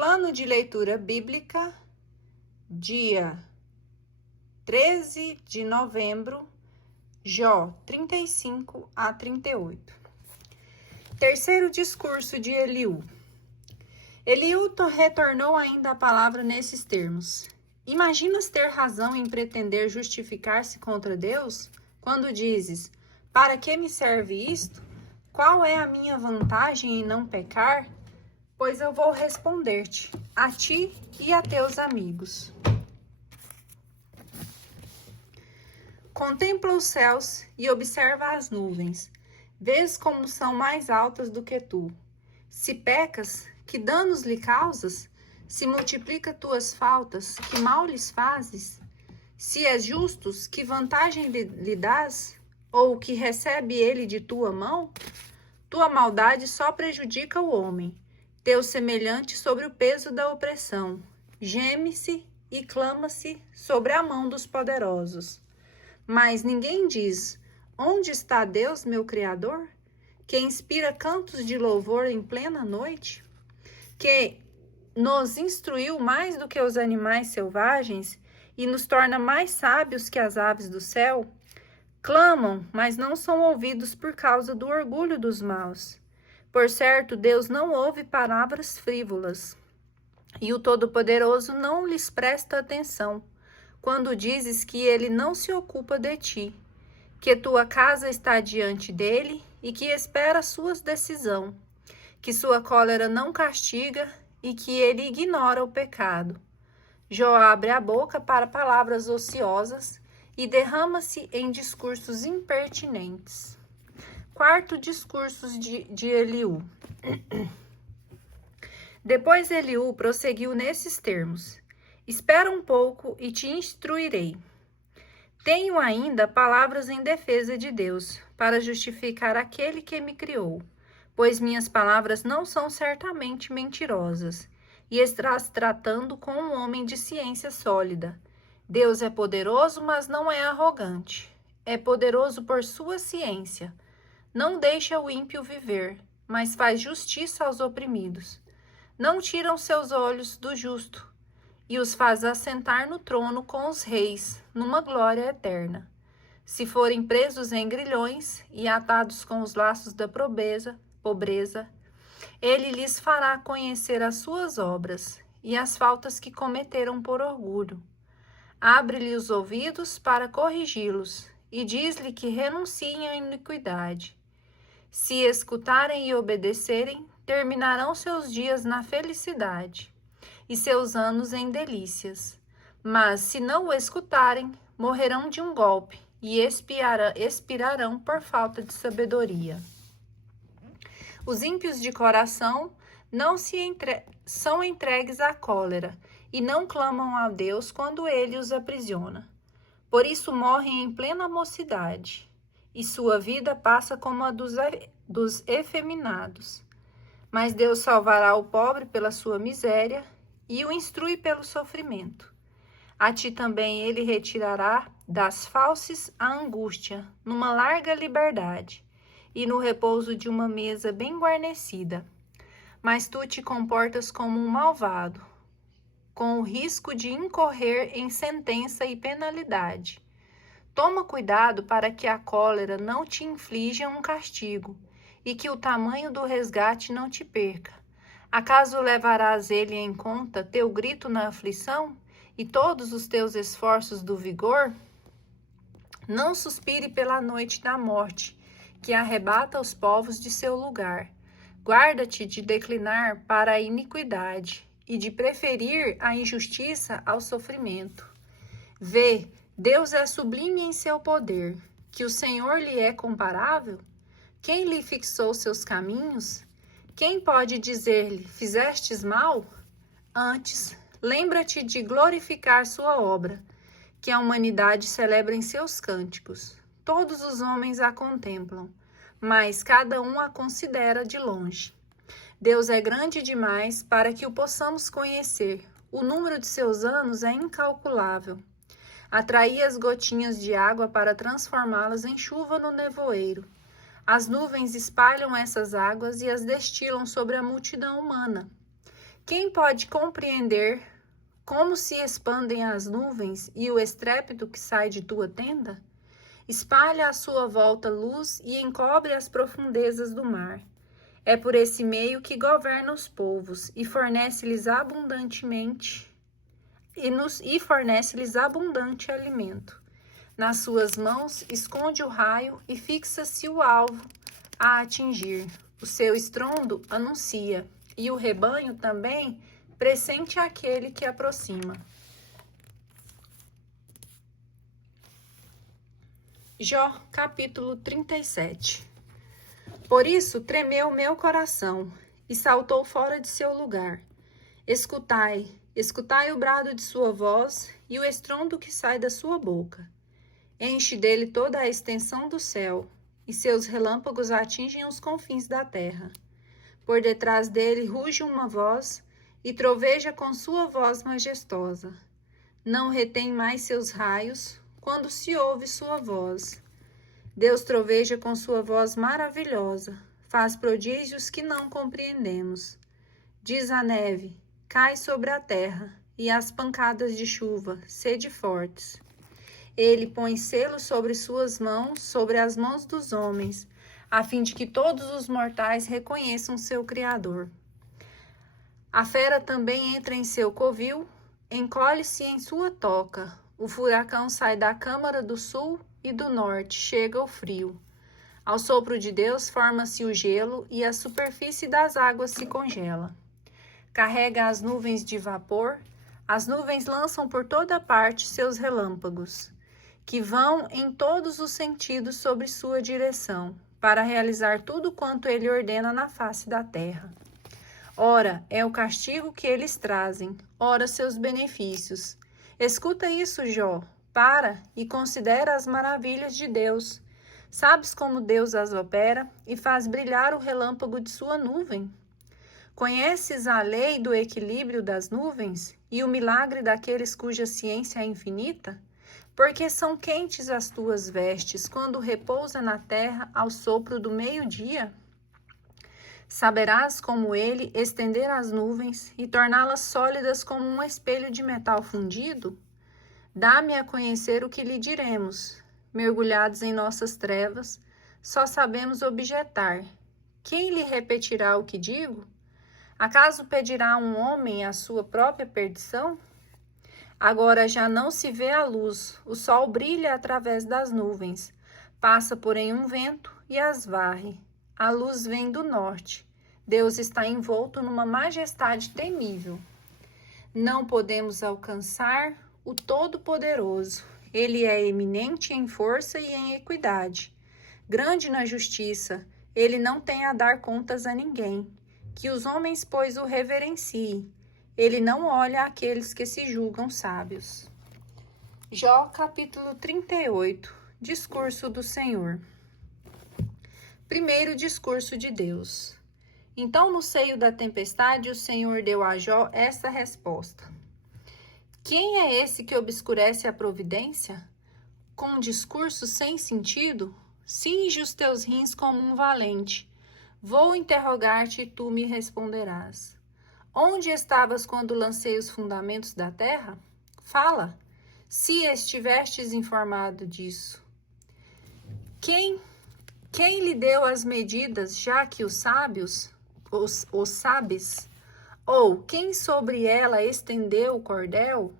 Plano de leitura bíblica, dia 13 de novembro, Jó 35 a 38. Terceiro discurso de Eliú. Eliú retornou ainda a palavra nesses termos: Imaginas ter razão em pretender justificar-se contra Deus? Quando dizes, para que me serve isto? Qual é a minha vantagem em não pecar? Pois eu vou responder-te, a ti e a teus amigos. Contempla os céus e observa as nuvens. Vês como são mais altas do que tu. Se pecas, que danos lhe causas? Se multiplica tuas faltas, que mal lhes fazes? Se és justos, que vantagem lhe dás? Ou o que recebe ele de tua mão? Tua maldade só prejudica o homem. Teu semelhante sobre o peso da opressão. Geme-se e clama-se sobre a mão dos poderosos. Mas ninguém diz, onde está Deus, meu Criador? Que inspira cantos de louvor em plena noite? Que nos instruiu mais do que os animais selvagens e nos torna mais sábios que as aves do céu? Clamam, mas não são ouvidos por causa do orgulho dos maus. Por certo, Deus não ouve palavras frívolas, e o Todo-Poderoso não lhes presta atenção, quando dizes que ele não se ocupa de ti, que tua casa está diante dele e que espera sua decisão, que sua cólera não castiga e que ele ignora o pecado. Jó abre a boca para palavras ociosas e derrama-se em discursos impertinentes. Quarto discurso de Eliú. Depois Eliú prosseguiu nesses termos: Espera um pouco e te instruirei. Tenho ainda palavras em defesa de Deus, para justificar aquele que me criou, pois minhas palavras não são certamente mentirosas, e estás tratando com um homem de ciência sólida. Deus é poderoso, mas não é arrogante. É poderoso por sua ciência. Não deixa o ímpio viver, mas faz justiça aos oprimidos. Não tiram seus olhos do justo, e os faz assentar no trono com os reis, numa glória eterna. Se forem presos em grilhões e atados com os laços da pobreza, ele lhes fará conhecer as suas obras e as faltas que cometeram por orgulho. Abre-lhe os ouvidos para corrigi-los e diz-lhe que renunciem à iniquidade. Se escutarem e obedecerem, terminarão seus dias na felicidade e seus anos em delícias. Mas se não o escutarem, morrerão de um golpe e expirarão por falta de sabedoria. Os ímpios de coração não são entregues à cólera e não clamam a Deus quando ele os aprisiona. Por isso morrem em plena mocidade, e sua vida passa como a dos efeminados. Mas Deus salvará o pobre pela sua miséria e o instrui pelo sofrimento. A ti também ele retirará das falses a angústia, numa larga liberdade, e no repouso de uma mesa bem guarnecida. Mas tu te comportas como um malvado, com o risco de incorrer em sentença e penalidade. Toma cuidado para que a cólera não te inflija um castigo e que o tamanho do resgate não te perca. Acaso levarás ele em conta teu grito na aflição e todos os teus esforços do vigor? Não suspire pela noite da morte, que arrebata os povos de seu lugar. Guarda-te de declinar para a iniquidade e de preferir a injustiça ao sofrimento. Vê, Deus é sublime em seu poder, que o Senhor lhe é comparável? Quem lhe fixou seus caminhos? Quem pode dizer-lhe, fizestes mal? Antes, lembra-te de glorificar sua obra, que a humanidade celebra em seus cânticos. Todos os homens a contemplam, mas cada um a considera de longe. Deus é grande demais para que o possamos conhecer. O número de seus anos é incalculável. Atraí as gotinhas de água para transformá-las em chuva no nevoeiro. As nuvens espalham essas águas e as destilam sobre a multidão humana. Quem pode compreender como se expandem as nuvens e o estrépito que sai de tua tenda? Espalha à sua volta luz e encobre as profundezas do mar. É por esse meio que governa os povos e fornece-lhes abundantemente fornece-lhes abundante alimento. Nas suas mãos esconde o raio e fixa-se o alvo a atingir. O seu estrondo anuncia, e o rebanho também pressente aquele que aproxima. Jó, capítulo 37. Por isso tremeu meu coração e saltou fora de seu lugar. Escutai, escutai o brado de sua voz e o estrondo que sai da sua boca. Enche dele toda a extensão do céu, e seus relâmpagos atingem os confins da terra. Por detrás dele ruge uma voz e troveja com sua voz majestosa. Não retém mais seus raios quando se ouve sua voz. Deus troveja com sua voz maravilhosa, faz prodígios que não compreendemos. Diz a neve, cai sobre a terra, e as pancadas de chuva, sede fortes. Ele põe selo sobre suas mãos, sobre as mãos dos homens, a fim de que todos os mortais reconheçam seu Criador. A fera também entra em seu covil, encolhe-se em sua toca. O furacão sai da câmara do sul e do norte, chega o frio. Ao sopro de Deus forma-se o gelo e a superfície das águas se congela. Carrega as nuvens de vapor, as nuvens lançam por toda parte seus relâmpagos, que vão em todos os sentidos sobre sua direção, para realizar tudo quanto ele ordena na face da terra. Ora, é o castigo que eles trazem, ora seus benefícios. Escuta isso, Jó, para e considera as maravilhas de Deus. Sabes como Deus as opera e faz brilhar o relâmpago de sua nuvem? Conheces a lei do equilíbrio das nuvens e o milagre daqueles cuja ciência é infinita? Porque são quentes as tuas vestes quando repousa na terra ao sopro do meio-dia? Saberás como ele estender as nuvens e torná-las sólidas como um espelho de metal fundido? Dá-me a conhecer o que lhe diremos. Mergulhados em nossas trevas, só sabemos objetar. Quem lhe repetirá o que digo? Acaso pedirá um homem a sua própria perdição? Agora já não se vê a luz, o sol brilha através das nuvens, passa porém um vento e as varre. A luz vem do norte, Deus está envolto numa majestade temível. Não podemos alcançar o Todo-Poderoso, ele é eminente em força e em equidade, grande na justiça, ele não tem a dar contas a ninguém, que os homens, pois, o reverenciem. Ele não olha aqueles que se julgam sábios. Jó, capítulo 38. Discurso do Senhor. Primeiro discurso de Deus. Então, no seio da tempestade, o Senhor deu a Jó esta resposta. Quem é esse que obscurece a providência? Com um discurso sem sentido? Cinge os teus rins como um valente. Vou interrogar-te e tu me responderás. Onde estavas quando lancei os fundamentos da terra? Fala, se estivestes informado disso. Quem lhe deu as medidas, já que os sábios, os sabes? Ou quem sobre ela estendeu o cordel?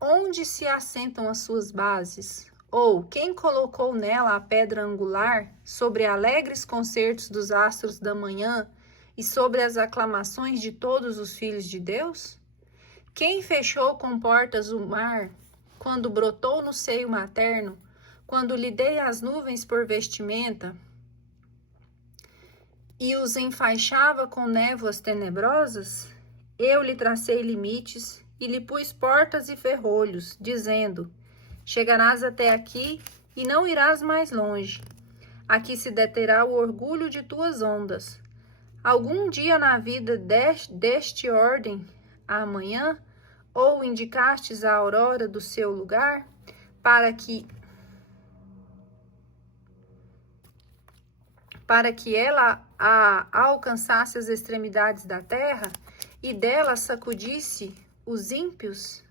Onde se assentam as suas bases? Ou quem colocou nela a pedra angular, sobre alegres concertos dos astros da manhã, e sobre as aclamações de todos os filhos de Deus? Quem fechou com portas o mar, quando brotou no seio materno, quando lhe dei as nuvens por vestimenta, e os enfaixava com névoas tenebrosas? Eu lhe tracei limites, e lhe pus portas e ferrolhos, dizendo, chegarás até aqui, e não irás mais longe. Aqui se deterá o orgulho de tuas ondas. Algum dia na vida deste ordem à manhã, ou indicastes a aurora do seu lugar, para que ela alcançasse as extremidades da terra? e dela sacudisse os ímpios?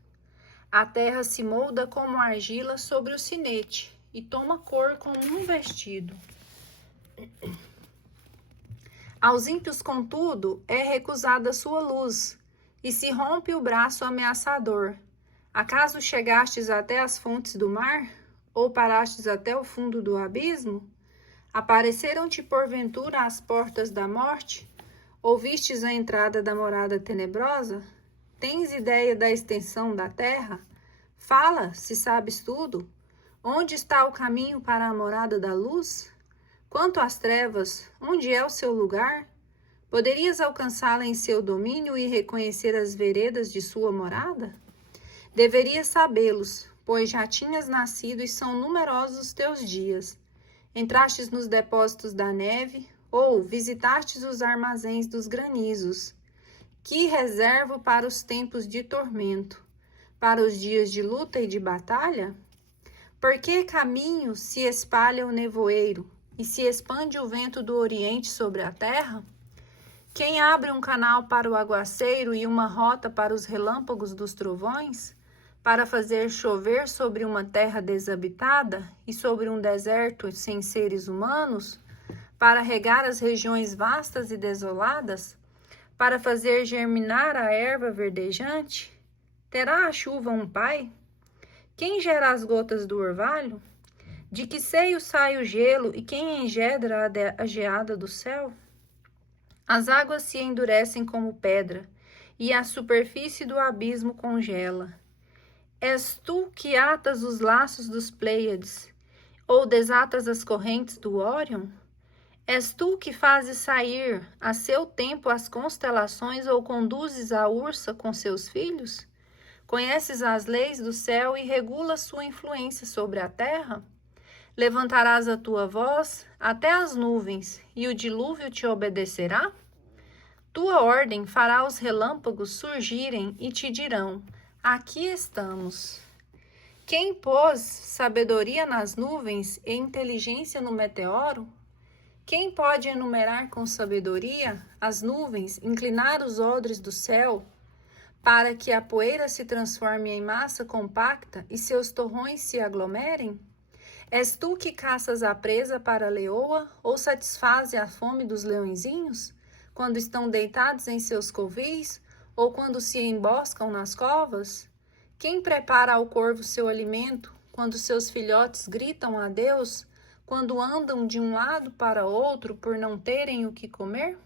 A terra se molda como argila sobre o sinete e toma cor como um vestido. Aos ímpios, contudo, é recusada sua luz, e se rompe o braço ameaçador. Acaso chegastes até as fontes do mar? Ou parastes até o fundo do abismo? Apareceram-te porventura as portas da morte? Ouvistes a entrada da morada tenebrosa? Tens ideia da extensão da terra? Fala, se sabes tudo. Onde está o caminho para a morada da luz? Quanto às trevas, onde é o seu lugar? Poderias alcançá-la em seu domínio e reconhecer as veredas de sua morada? Deverias sabê-los, pois já tinhas nascido e são numerosos os teus dias. Entrastes nos depósitos da neve, ou visitastes os armazéns dos granizos, que reservo para os tempos de tormento, para os dias de luta e de batalha? Por que caminho se espalha o nevoeiro e se expande o vento do oriente sobre a terra? Quem abre um canal para o aguaceiro e uma rota para os relâmpagos dos trovões, para fazer chover sobre uma terra desabitada e sobre um deserto sem seres humanos, para regar as regiões vastas e desoladas, para fazer germinar a erva verdejante? Terá a chuva um pai? Quem gera as gotas do orvalho? De que seio sai o gelo e quem engendra a geada do céu? As águas se endurecem como pedra, e a superfície do abismo congela. És tu que atas os laços dos Pleiades, ou desatas as correntes do Órion? És tu que fazes sair a seu tempo as constelações ou conduzes a Ursa com seus filhos? Conheces as leis do céu e regulas sua influência sobre a terra? Levantarás a tua voz até as nuvens, e o dilúvio te obedecerá? Tua ordem fará os relâmpagos surgirem e te dirão: aqui estamos. Quem pôs sabedoria nas nuvens e inteligência no meteoro? Quem pode enumerar com sabedoria as nuvens, inclinar os odres do céu, para que a poeira se transforme em massa compacta e seus torrões se aglomerem? És tu que caças a presa para a leoa, ou satisfaze a fome dos leõezinhos, quando estão deitados em seus covis, ou quando se emboscam nas covas? Quem prepara ao corvo seu alimento, quando seus filhotes gritam a Deus, quando andam de um lado para outro por não terem o que comer?